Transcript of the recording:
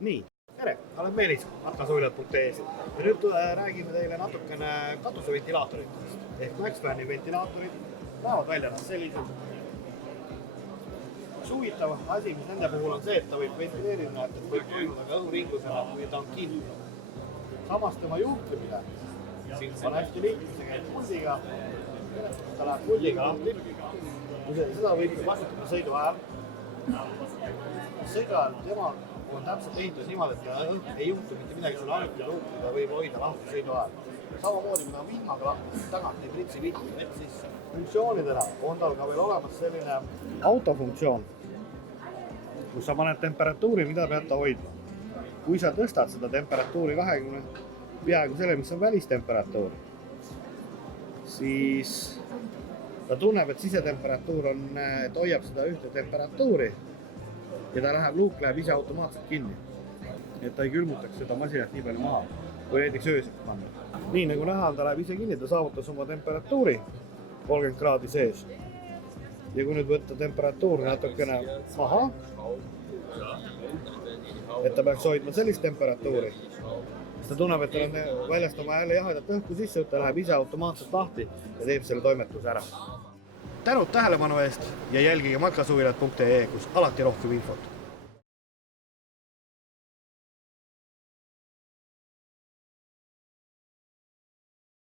Nii, tere, olen Meelis matkasuvilad.ee ja nüüd räägime teile natukene katuseventilaatoritest ehk Maxfani ventilaatorid näevad välja nad sellised. Üks huvitav asi, mis nende puhul on see, et ta võib ventileerida, et võib toimuda ka õhuringlusena, kui ta on kinni. Samas tema juhtimine on hästi lihtne, see käib puldiga, ta läheb puldiga lahti, seda võib kasutada sõidu ajal. Sõidu ajal tema on täpselt ehitus niimoodi, et ta ei juhtu mitte midagi sulle ainult ja luupi, ta võib hoida lahti sõidu ajal. Samamoodi, kui ta on vihmaga lahti, tagant ei pritsi vihti vett sisse. Funktsioonidena on tal ka veel olemas selline autofunktsioon, kus sa paned temperatuuri, mida pead ta hoidma. Kui sa tõstad seda temperatuuri 20, peaaegu selle, mis on välistemperatuur, siis ta tunneb, et sisetemperatuur on, et hoiab seda ühte temperatuuri ja ta luuk läheb ise automaatselt kinni. Et ta ei külmutaks seda masinat nii palju maha, kui näiteks ööseks panna. Nii nagu näha, ta läheb ise kinni, ta saavutas oma temperatuuri 30 kraadi sees. Ja kui nüüd võtta temperatuur natukene maha, et ta peaks hoidma sellist temperatuuri, siis ta tunneb, et ta on väljastama jälle jahedat õhku sisse, et ta läheb ise automaatselt lahti ja teeb selle toimetuse ära. Tänud tähelepanu eest ja jälgige matkasuvilad.ee, kus alati rohkem infot.